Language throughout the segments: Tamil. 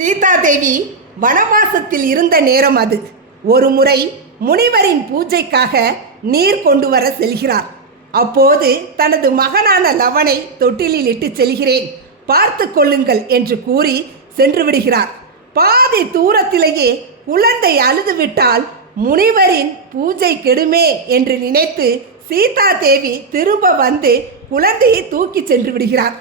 சீதா தேவி வனவாசத்தில் இருந்த நேரம் அது. ஒரு முறை முனிவரின் பூஜைக்காக நீர் கொண்டு வர செல்கிறார். அப்போது தனது மகனான லவனை தொட்டிலில் இட்டு செல்கிறேன், பார்த்து கொள்ளுங்கள் என்று கூறி சென்று விடுகிறார். பாதி தூரத்திலேயே குழந்தை அழுதுவிட்டால் முனிவரின் பூஜை கெடுமே என்று நினைத்து சீதா தேவி திரும்ப வந்து குழந்தையை தூக்கி சென்று விடுகிறார்.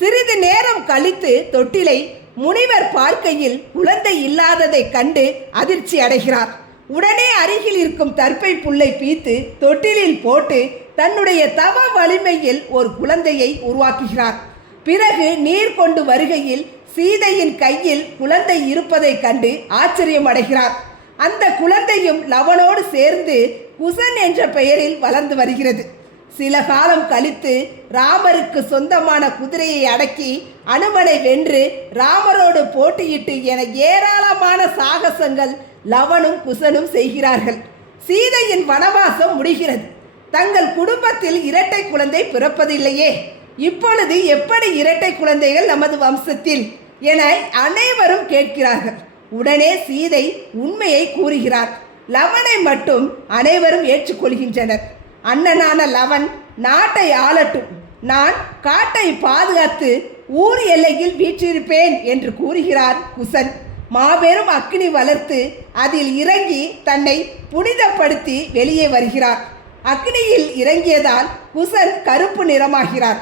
சிறிது நேரம் கழித்து தொட்டிலை முனிவர் பார்க்கையில் குழந்தை இல்லாததை கண்டு அதிர்ச்சி அடைகிறார். உடனே அருகில் இருக்கும் தர்ப்பை புல்லை பீத்து தொட்டிலில் போட்டு தன்னுடைய தவ வலிமையில் ஒரு குழந்தையை உருவாக்குகிறார். பிறகு நீர் கொண்டு வருகையில் சீதையின் கையில் குழந்தை இருப்பதை கண்டு ஆச்சரியம் அடைகிறார். அந்த குழந்தையும் லவனோடு சேர்ந்து குசன் என்ற பெயரில் வளர்ந்து வருகிறது. சில காலம் கழித்து ராமருக்கு சொந்தமான குதிரையை அடக்கி அனுமனை வென்று ராமரோடு போட்டியிட்டு என ஏராளமான சாகசங்கள் லவனும் குசனும் செய்கிறார்கள். சீதையின் வனவாசம் முடிகிறது. தங்கள் குடும்பத்தில் இரட்டை குழந்தை பிறப்பதில்லையே, இப்பொழுது எப்படி இரட்டை குழந்தைகள் நமது வம்சத்தில் என அனைவரும் கேட்கிறார்கள். உடனே சீதை உண்மையை கூறுகிறார். லவனை மட்டும் அனைவரும் ஏற்றுக்கொள்கின்றனர். அண்ணனான லவன் நாட்டை ஆளட்டும், நான் காட்டை பாதுகாத்து ஊர் எல்லையில் வீற்றிருப்பேன் என்று கூறுகிறார் குசன். மாபெரும் அக்னி வளர்த்து அதில் இறங்கி தன்னை புனிதப்படுத்தி வெளியே வருகிறார். அக்னியில் இறங்கியதால் குசன் கருப்பு நிறமாகிறார்.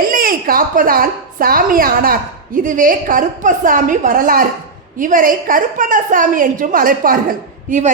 எல்லையை காப்பதால் சாமி ஆனார். இதுவே கருப்பசாமி வரலாறு. இவரை கருப்பணசாமி என்றும் அழைப்பார்கள். இவர்